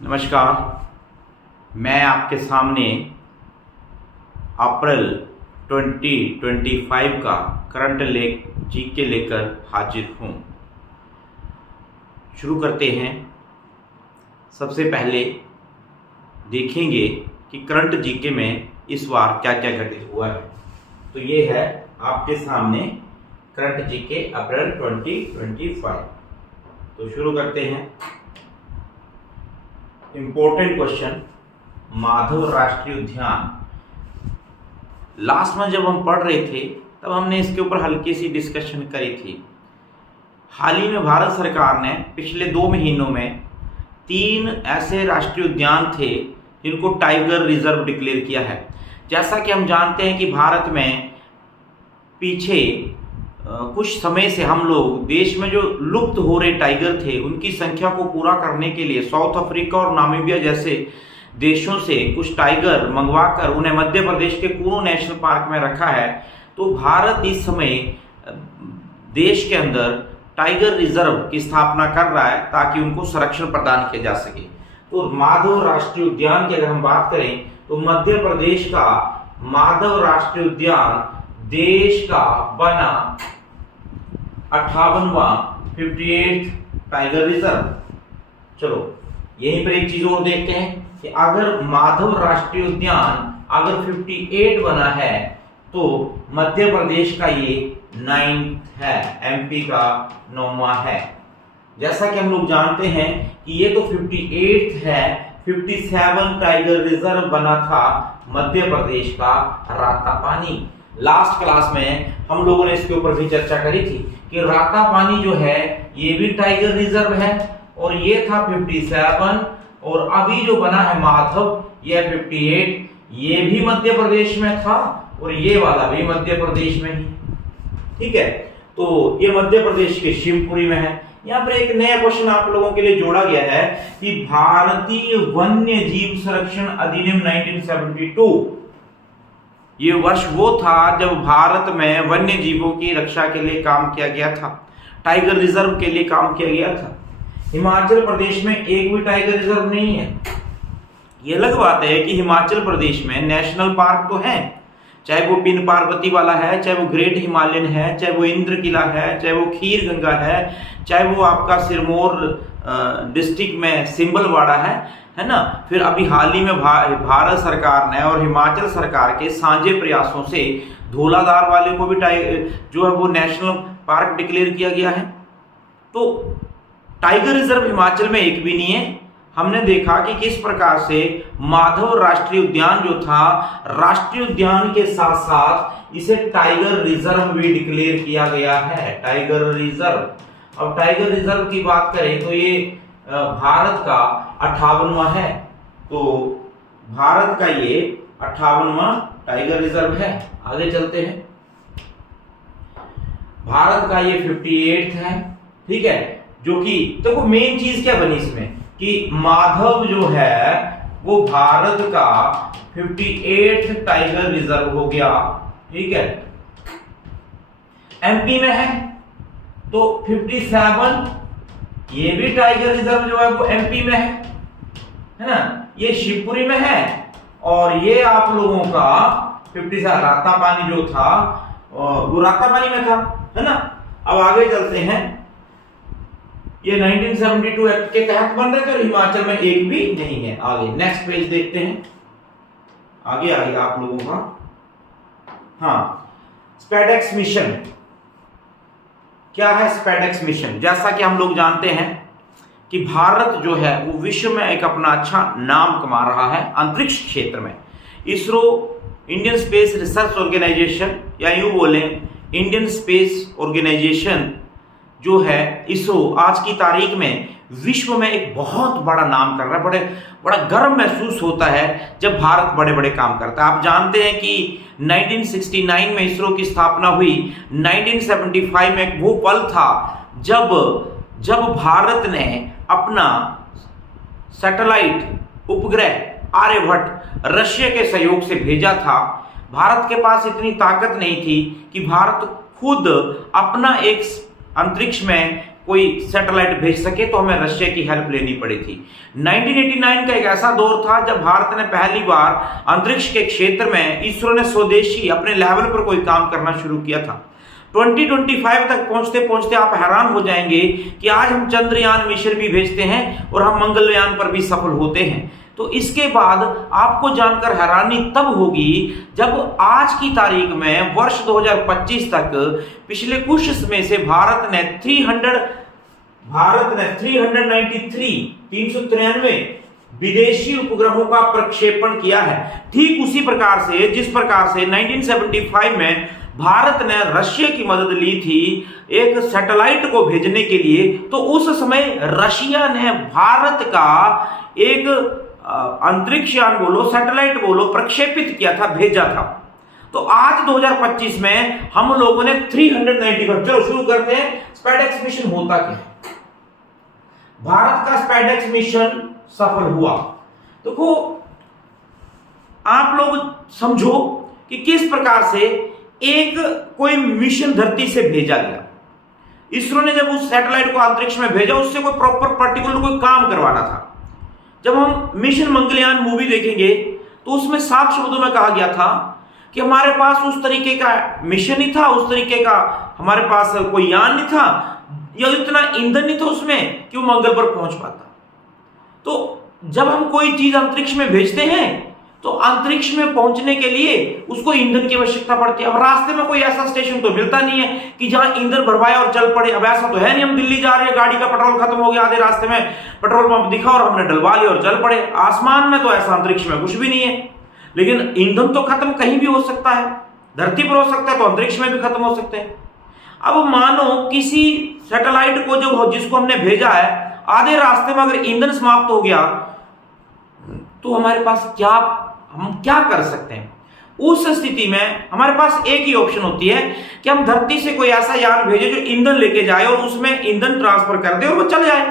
नमस्कार। मैं आपके सामने अप्रैल 2025 का करंट जीके लेकर हाजिर हूँ। शुरू करते हैं। सबसे पहले देखेंगे कि करंट जीके में इस बार क्या क्या घटित हुआ है। तो ये है आपके सामने करंट जीके अप्रैल 2025। तो शुरू करते हैं। इंपॉर्टेंट क्वेश्चन, माधव राष्ट्रीय उद्यान। लास्ट में जब हम पढ़ रहे थे तब हमने इसके ऊपर हल्की सी डिस्कशन करी थी। हाल ही में भारत सरकार ने पिछले 2 महीनों में 3 ऐसे राष्ट्रीय उद्यान थे जिनको टाइगर रिजर्व डिक्लेयर किया है। जैसा कि हम जानते हैं कि भारत में पीछे कुछ समय से हम लोग देश में जो लुप्त हो रहे टाइगर थे उनकी संख्या को पूरा करने के लिए साउथ अफ्रीका और नामीबिया जैसे देशों से कुछ टाइगर मंगवाकर उन्हें मध्य प्रदेश के कुनो नेशनल पार्क में रखा है। तो भारत इस समय देश के अंदर टाइगर रिजर्व की स्थापना कर रहा है ताकि उनको संरक्षण प्रदान किया जा सके। तो माधव राष्ट्रीय उद्यान की अगर हम बात करें तो मध्य प्रदेश का माधव राष्ट्रीय उद्यान देश का बना 58वां 58th टाइगर रिजर्व। चलो यहीं पर एक चीज और देखते हैं कि अगर माधव राष्ट्रीय उद्यान अगर 58 बना है तो मध्य प्रदेश का ये 9th है, एमपी का 9वां है। जैसा कि हम लोग जानते हैं कि ये तो 58 है, 57 टाइगर रिजर्व बना था मध्य प्रदेश का रातापानी। लास्ट क्लास में हम लोगों ने इसके ऊपर भी चर्चा करी थी कि रातापानी जो है ये भी टाइगर रिजर्व है और ये था 57, और अभी जो बना है माधव ये 58, ये भी मध्य प्रदेश में था और ये वाला भी मध्य प्रदेश में ही। ठीक है, तो ये मध्य प्रदेश के शिवपुरी में है। यहाँ पर एक नया क्वेश्चन आप लोगों के लिए जोड़ा गया है कि भारतीय वन्य जीव संरक्षण अधिनियम 1972, ये वर्ष वो था जब भारत में वन्य जीवों की रक्षा के लिए काम किया गया था, टाइगर रिजर्व के लिए काम किया गया था। हिमाचल प्रदेश में एक भी टाइगर रिजर्व नहीं है। ये अलग बात है कि हिमाचल प्रदेश में नेशनल पार्क तो है, चाहे वो पिन पार्वती वाला है, चाहे वो ग्रेट हिमालयन है, चाहे वो इंद्र किला है, चाहे वो खीर गंगा है, चाहे वो आपका सिरमौर डिस्ट्रिक्ट में सिंबलवाड़ा है ना। फिर अभी हाल ही में भारत सरकार ने और हिमाचल सरकार के साझे प्रयासों से धौलाधार वाले को भी जो है वो नेशनल पार्क डिक्लेयर किया गया है। तो टाइगर रिजर्व हिमाचल में एक भी नहीं है। हमने देखा कि किस प्रकार से माधव राष्ट्रीय उद्यान जो था राष्ट्रीय उद्यान के साथ साथ इसे टाइगर रिजर्व भी डिक्लेयर किया गया है, टाइगर रिजर्व। अब टाइगर रिजर्व की बात करें तो ये भारत का 58वां है। तो भारत का ये 58वां टाइगर रिजर्व है। आगे चलते हैं। भारत का ये 58 है। ठीक है, जो कि देखो मेन चीज क्या बनी इसमें कि माधव जो है वो भारत का 58 टाइगर रिजर्व हो गया। ठीक है, एमपी में है तो 57, ये भी टाइगर रिजर्व जो है वो एमपी में है ना। ये शिवपुरी में है और ये आप लोगों का 57 रातापानी जो था वो रातापानी में था, है ना। अब आगे चलते हैं। ये 1972 एक्ट के तहत बन रहे थे और हिमाचल में एक भी नहीं है। आगे नेक्स्ट पेज देखते हैं। आगे आप लोगों का हाँ, स्पेडेक्स मिशन। क्या है स्पेडेक्स मिशन? जैसा कि हम लोग जानते हैं कि भारत जो है वो विश्व में एक अपना अच्छा नाम कमा रहा है अंतरिक्ष क्षेत्र में। ISRO, Indian Space Research Organisation, या यूं बोले इंडियन स्पेस ऑर्गेनाइजेशन जो है इसरो, आज की तारीख में विश्व में एक बहुत बड़ा नाम कर रहा है। बड़ा गर्व महसूस होता है जब भारत बड़े बड़े काम करता है। आप जानते हैं कि 1969 में इसरो की स्थापना हुई। 1975 में वो पल था जब भारत ने अपना सैटेलाइट उपग्रह आर्यभट्ट रशिया के सहयोग से भेजा था। भारत के पास इतनी ताकत नहीं थी कि भारत खुद अपना एक अंतरिक्ष में कोई सैटेलाइट भेज सके तो हमें रशिया की हेल्प लेनी पड़ी थी। 1989 का एक ऐसा दौर था जब भारत ने पहली बार अंतरिक्ष के क्षेत्र में इसरो ने स्वदेशी अपने लेवल पर कोई काम करना शुरू किया था। 2025 तक पहुंचते पहुंचते आप हैरान हो जाएंगे कि आज हम चंद्रयान मिशन भी भेजते हैं और हम मंगलयान पर भी सफल होते हैं। तो इसके बाद आपको जानकर हैरानी तब होगी जब आज की तारीख में वर्ष 2025 तक पिछले कुछ समय से भारत ने 393 विदेशी उपग्रहों का प्रक्षेपण किया है। ठीक उसी प्रकार से जिस प्रकार से 1975 में भारत ने रशिया की मदद ली थी एक सैटेलाइट को भेजने के लिए, तो उस समय रशिया ने भारत का एक अंतरिक्ष यान बोलो, सैटेलाइट बोलो, प्रक्षेपित किया था, भेजा था। तो आज 2025 में हम लोगों ने 395, चलो शुरू करते हैं। स्पेडेक्स मिशन होता क्या है? भारत का स्पेडेक्स मिशन सफल हुआ। देखो आप लोग समझो कि किस प्रकार से एक कोई मिशन धरती से भेजा गया। इसरो ने जब उस सैटेलाइट को अंतरिक्ष में भेजा, उससे कोई प्रॉपर पर्टिकुलर कोई काम करवाना था। जब हम मिशन मंगलयान मूवी देखेंगे तो उसमें साफ शब्दों में कहा गया था कि हमारे पास उस तरीके का मिशन नहीं था, उस तरीके का हमारे पास कोई यान नहीं था, या इतना ईंधन नहीं था उसमें कि वो मंगल पर पहुंच पाता। तो जब हम कोई चीज अंतरिक्ष में भेजते हैं तो अंतरिक्ष में पहुंचने के लिए उसको ईंधन की आवश्यकता पड़ती है। अब रास्ते में कोई ऐसा स्टेशन तो मिलता नहीं है कि जहां ईंधन भरवाए और चल पड़े। अब ऐसा तो है नहीं, हम दिल्ली जा रहे हैं, गाड़ी का पेट्रोल खत्म हो गया, आधे रास्ते में पेट्रोल पंप दिखा और हमने डलवा लिया और चल पड़े। आसमान में तो ऐसा अंतरिक्ष में कुछ भी नहीं है, लेकिन ईंधन तो खत्म कहीं भी हो सकता है। धरती पर हो सकता है तो अंतरिक्ष में भी खत्म हो सकते हैं। अब मानो किसी सैटेलाइट को जो जिसको हमने भेजा है, आधे रास्ते में अगर ईंधन समाप्त हो गया तो हमारे पास हम क्या कर सकते हैं? उस स्थिति में हमारे पास एक ही ऑप्शन होती है कि हम धरती से कोई ऐसा यान भेजे जो ईंधन लेके जाए और उसमें ईंधन ट्रांसफर कर दे और वो चल जाए।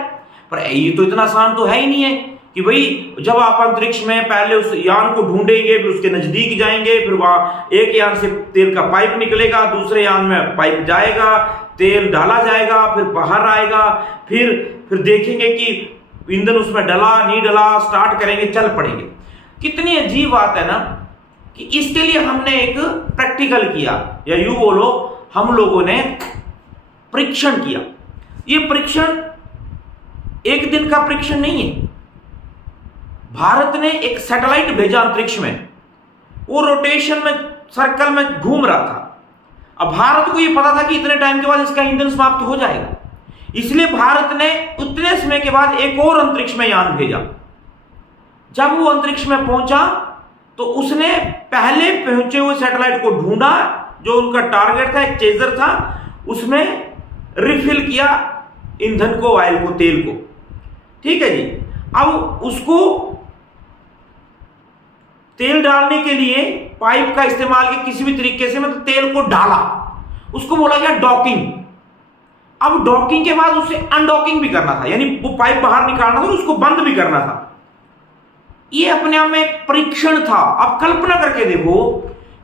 पर ये तो इतना आसान तो है ही नहीं है कि भाई जब आप अंतरिक्ष में पहले उस यान को ढूंढेंगे, फिर उसके नजदीक जाएंगे, फिर वहां एक यान से तेल का पाइप निकलेगा, दूसरे यान में पाइप जाएगा, तेल डाला जाएगा, फिर बाहर आएगा, फिर देखेंगे कि ईंधन उसमें डला नहीं डला, स्टार्ट करेंगे, चल पड़ेंगे। कितनी अजीब बात है ना कि इसके लिए हमने एक प्रैक्टिकल किया, या यूं बोलो हम लोगों ने परीक्षण किया। ये परीक्षण एक दिन का परीक्षण नहीं है। भारत ने एक सैटेलाइट भेजा अंतरिक्ष में, वो रोटेशन में सर्कल में घूम रहा था। अब भारत को यह पता था कि इतने टाइम के बाद इसका ईंधन समाप्त हो जाएगा, इसलिए भारत ने उतने समय के बाद एक और अंतरिक्ष में यान भेजा। जब वो अंतरिक्ष में पहुंचा तो उसने पहले पहुंचे हुए सैटेलाइट को ढूंढा, जो उनका टारगेट था, एक चेजर था, उसमें रिफिल किया ईंधन को, ऑयल को, तेल को। ठीक है जी। अब उसको तेल डालने के लिए पाइप का इस्तेमाल किया, किसी भी तरीके से मतलब तेल को डाला, उसको बोला गया डॉकिंग। अब डॉकिंग के बाद उसे अनडॉकिंग भी करना था, यानी वो पाइप बाहर निकालना था और उसको बंद भी करना था। ये अपने आप में एक परीक्षण था। अब कल्पना करके देखो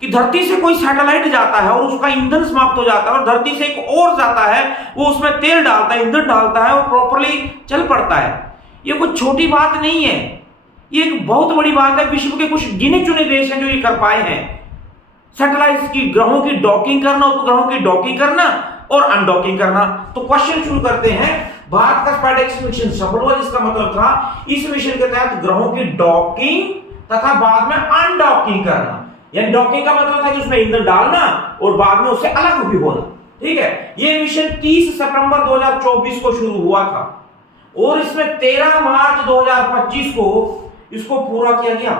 कि धरती से कोई सैटेलाइट जाता है और उसका ईंधन समाप्त हो जाता है, और धरती से एक और जाता है, वो उसमें तेल डालता है, ईंधन डालता है और प्रॉपर्ली चल पड़ता है। ये कोई छोटी बात नहीं है, ये एक बहुत बड़ी बात है। विश्व के कुछ गिने चुने देश हैं जो ये कर पाए हैं। सैटेलाइट की, ग्रहों की डॉकिंग करना, उपग्रहों की डॉकिंग करना और अनडॉकिंग करना। तो क्वेश्चन शुरू करते हैं। भारत का स्पेडेक्स मिशन सफल हुआ, जिसका मतलब था इस मिशन के तहत ग्रहों की डॉकिंग तथा बाद में अनडॉकिंग करना। यानी डॉकिंग का मतलब था कि उसमें ईंधन डालना और बाद में उसे अलग भी होना। ठीक है। यह मिशन 30 सितंबर 2024 को शुरू हुआ था और इसमें 13 मार्च 2025 को इसको पूरा किया गया।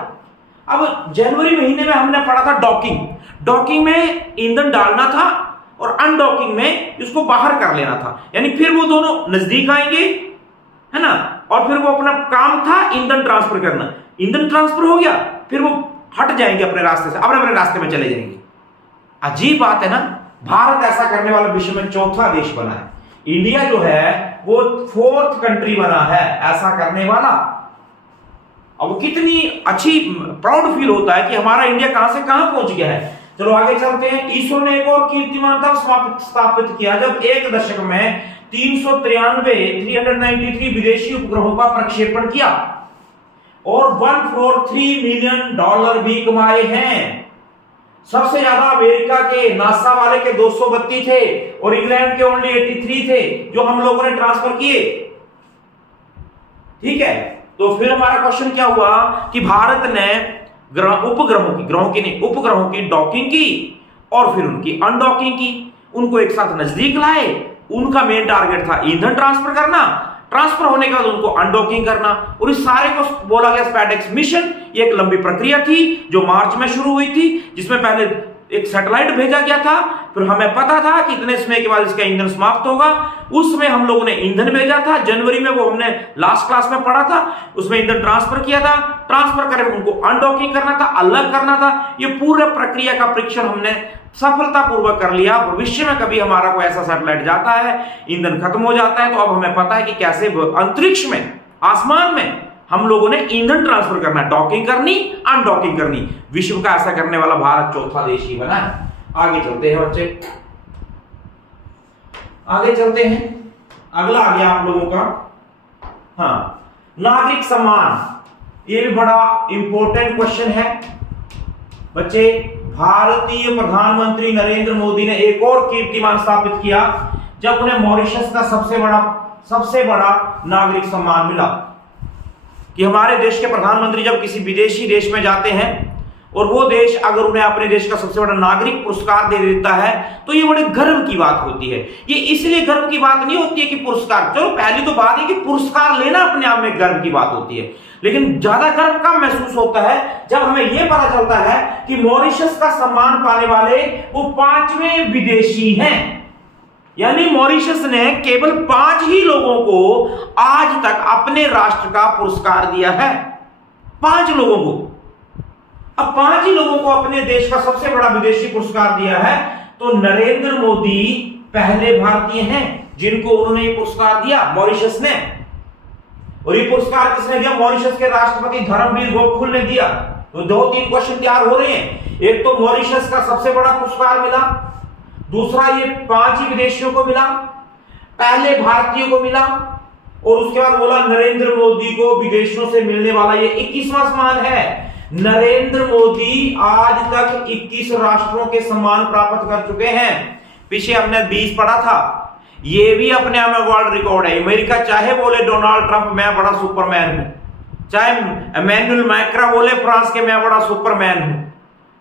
अब जनवरी महीने में हमने पढ़ा था डॉकिंग। डॉकिंग में ईंधन डालना था और अनडॉकिंग में इसको बाहर कर लेना था, यानी फिर वो दोनों नजदीक आएंगे, है ना, और फिर वो अपना काम था ईंधन ट्रांसफर करना। ईंधन ट्रांसफर हो गया, फिर वो हट जाएंगे अपने रास्ते से, अपने रास्ते में चले जाएंगे। अजीब बात है ना, भारत ऐसा करने वाला विश्व में चौथा देश बना है। इंडिया जो है वो 4th कंट्री बना है ऐसा करने वाला। अब कितनी अच्छी प्राउड फील होता है कि हमारा इंडिया कहां से कहां पहुंच गया है। चलो आगे चलते हैं। इसरो ने एक और कीर्तिमान तब स्थापित किया जब एक दशक में 393 विदेशी उपग्रहों का प्रक्षेपण किया और $143 मिलियन भी कमाए हैं। सबसे ज्यादा अमेरिका के नासा वाले के 232 थे और इंग्लैंड के ओनली 83 थे जो हम लोगों ने ट्रांसफर किए। ठीक है, तो फिर हमारा क्वेश्चन क्या हुआ कि भारत ने उपग्रहों की डॉकिंग की और फिर उनकी अनडॉकिंग की, उनको एक साथ नजदीक लाए। उनका मेन टारगेट था ईंधन ट्रांसफर करना, ट्रांसफर होने के बाद उनको अनडॉकिंग करना, और इस सारे को बोला गया स्पेसएक्स मिशन। ये एक लंबी प्रक्रिया थी जो मार्च में शुरू हुई थी, जिसमें पहले एक सैटेलाइट भेजा गया था, फिर हमें पता था कि इतने समय के बाद इसका ईंधन समाप्त होगा। उसमें हम लोगों ने ईंधन भेजा था जनवरी में, वो हमने लास्ट क्लास में पढ़ा था। उसमें ईंधन ट्रांसफर किया था, ट्रांसफर करके उनको अनडॉकिंग करना था, अलग करना था। ये पूरे प्रक्रिया का परीक्षण हमने सफलतापूर्वक कर लिया। भविष्य में कभी हमारा कोई ऐसा सैटेलाइट जाता है, ईंधन खत्म हो जाता है, तो अब हमें पता है कि कैसे अंतरिक्ष में, आसमान में हम लोगों ने ईंधन ट्रांसफर करना, डॉकिंग करनी, अनडॉकिंग करनी। विश्व का ऐसा करने वाला भारत चौथा देश ही बना है। आगे चलते हैं बच्चे, आगे चलते हैं। अगला आ गया आप लोगों का, हाँ, नागरिक सम्मान। ये भी बड़ा इंपॉर्टेंट क्वेश्चन है बच्चे। भारतीय प्रधानमंत्री नरेंद्र मोदी ने एक और कीर्तिमान स्थापित किया जब उन्हें मॉरिशस का सबसे बड़ा नागरिक सम्मान मिला। कि हमारे देश के प्रधानमंत्री जब किसी विदेशी देश में जाते हैं और वो देश अगर उन्हें अपने देश का सबसे बड़ा नागरिक पुरस्कार दे देता है तो ये बड़े गर्व की बात होती है। ये इसलिए गर्व की बात नहीं होती है कि पुरस्कार, चलो पहली तो बात है कि पुरस्कार लेना अपने आप में गर्व की बात होती है, लेकिन ज्यादा गर्व कब महसूस होता है जब हमें यह पता चलता है कि मॉरिशस का सम्मान पाने वाले वो 5वें विदेशी हैं। यानी मॉरिशस ने केवल 5 ही लोगों को आज तक अपने राष्ट्र का पुरस्कार दिया है, 5 लोगों को। अब 5 ही लोगों को अपने देश का सबसे बड़ा विदेशी पुरस्कार दिया है, तो नरेंद्र मोदी पहले भारतीय हैं जिनको उन्होंने ये पुरस्कार दिया, मॉरिशस ने। और ये पुरस्कार किसने दिया? मॉरिशस के राष्ट्रपति धर्मवीर गोखुल ने दिया। तो 2-3 क्वेश्चन तैयार हो रहे हैं। एक तो मॉरिशस का सबसे बड़ा पुरस्कार मिला, दूसरा ये 5 ही विदेशियों को मिला, पहले भारतीयों को मिला, और उसके बाद बोला नरेंद्र मोदी को विदेशों से मिलने वाला ये 21वां सम्मान है। नरेंद्र मोदी आज तक 21 राष्ट्रों के सम्मान प्राप्त कर चुके हैं। पीछे हमने 20 पढ़ा था, ये भी अपने आप में वर्ल्ड रिकॉर्ड है। अमेरिका चाहे बोले डोनाल्ड ट्रंप मैं बड़ा सुपरमैन हूं, चाहे एमेनुअल मैक्रा बोले फ्रांस के मैं बड़ा सुपरमैन हूं,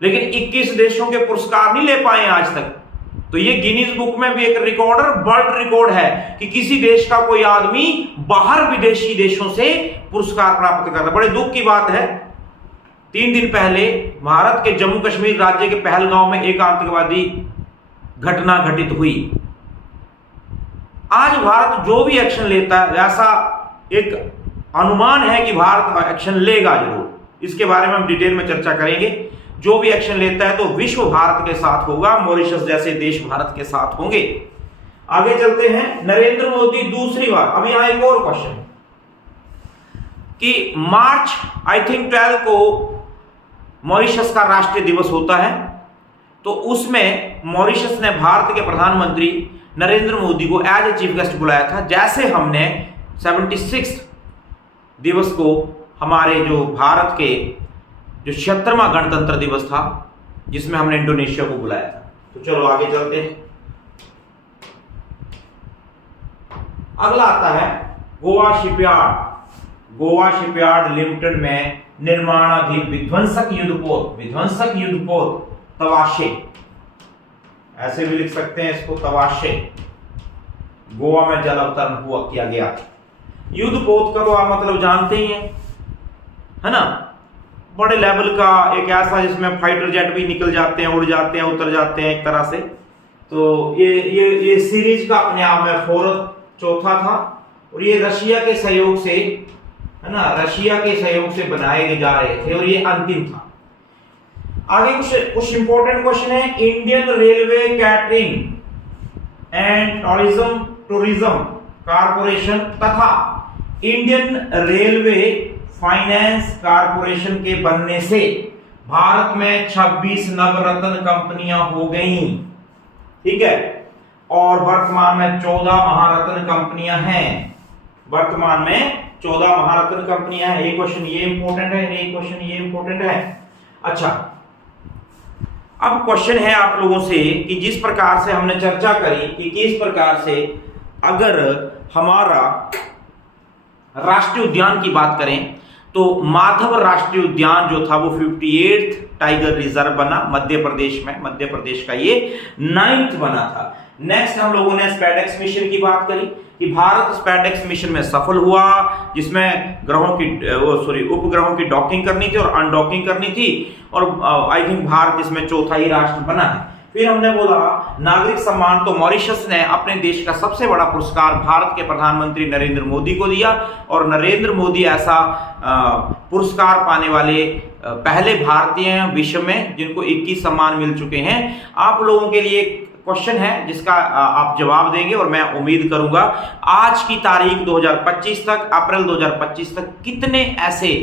लेकिन 21 देशों के पुरस्कार नहीं ले पाए आज तक। तो ये गिनीज बुक में भी एक रिकॉर्ड, वर्ल्ड रिकॉर्ड है कि किसी देश का कोई आदमी बाहर विदेशी देशों से पुरस्कार प्राप्त करता। बड़े दुख की बात है, 3 दिन पहले भारत के जम्मू कश्मीर राज्य के पहलगांव में एक आतंकवादी घटना घटित हुई। आज भारत जो भी एक्शन लेता है, ऐसा एक अनुमान है कि भारत एक्शन लेगा जरूर। इसके बारे में हम डिटेल में चर्चा करेंगे। जो भी एक्शन लेता है तो विश्व भारत के साथ होगा, मॉरिशस जैसे देश भारत के साथ होंगे। आगे चलते हैं। नरेंद्र मोदी दूसरी बार, अब यहां एक और क्वेश्चन कि मार्च आई थिंक 12 को मॉरिशस का राष्ट्रीय दिवस होता है, तो उसमें मॉरिशस ने भारत के प्रधानमंत्री नरेंद्र मोदी को एज ए चीफ गेस्ट बुलाया था। जैसे हमने 76 दिवस को हमारे जो भारत के जो 76वां गणतंत्र दिवस था जिसमें हमने इंडोनेशिया को बुलाया था। तो चलो आगे चलते हैं। अगला आता है Goa shipyard. Goa shipyard limited में निर्माणाधीन विध्वंसक युद्धपोत तवाशे, ऐसे भी लिख सकते हैं इसको, तवाशे, गोवा में जल अवतरण हुआ किया गया। युद्धपोत का तो आप मतलब जानते ही हैं, है ना, बड़े लेवल का एक ऐसा जिसमें फाइटर जेट भी निकल जाते हैं, उड़ जाते हैं, उतर जाते हैं एक तरह से। तो ये सीरीज का अपने आप में 4था था, और ये रशिया के सहयोग से, है ना, रशिया के सहयोग से बनाए जा रहे थे, और ये अंतिम था। आगे कुछ इंपॉर्टेंट क्वेश्चन है। Indian railway catering and tourism corporation तथा इंडियन रेलवे फाइनेंस कारपोरेशन के बनने से भारत में 26 नवरत्न कंपनियां हो गई, ठीक है, और वर्तमान में 14 महारत्न कंपनियां हैं। वर्तमान में 14 महारत्न कंपनियां हैं। ये क्वेश्चन ये इंपॉर्टेंट है, ये क्वेश्चन ये इंपॉर्टेंट है। अच्छा, अब क्वेश्चन है आप लोगों से कि जिस प्रकार से हमने चर्चा करी कि किस प्रकार से अगर हमारा राष्ट्रीय उद्यान की बात करें तो माधव राष्ट्रीय उद्यान जो था वो 58th टाइगर रिजर्व बना मध्य प्रदेश में, मध्य प्रदेश का ये 9th बना था। नेक्स्ट हम लोगों ने स्पेडेक्स मिशन की बात करी कि भारत स्पेडेक्स मिशन में सफल हुआ, जिसमें ग्रहों की उपग्रहों की डॉकिंग करनी थी और अनडॉकिंग करनी थी, और आई थिंक भारत इसमें चौथा ही राष्ट्र बना है। फिर हमने बोला नागरिक सम्मान, तो मॉरिशस ने अपने देश का सबसे बड़ा पुरस्कार भारत के प्रधानमंत्री नरेंद्र मोदी को दिया, और नरेंद्र मोदी ऐसा पुरस्कार पाने वाले पहले भारतीय हैं विश्व में जिनको 21 सम्मान मिल चुके हैं। आप लोगों के लिए क्वेश्चन है जिसका आप जवाब देंगे, और मैं उम्मीद करूंगा आज की तारीख 2025 तक, अप्रैल 2025 तक कितने ऐसे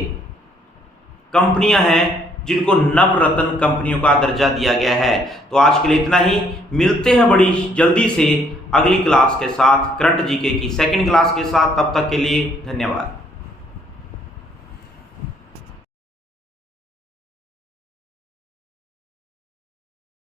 कंपनियां हैं जिनको नवरत्न कंपनियों का दर्जा दिया गया है। तो आज के लिए इतना ही, मिलते हैं बड़ी जल्दी से अगली क्लास के साथ, करंट जीके की सेकंड क्लास के साथ। तब तक के लिए धन्यवाद।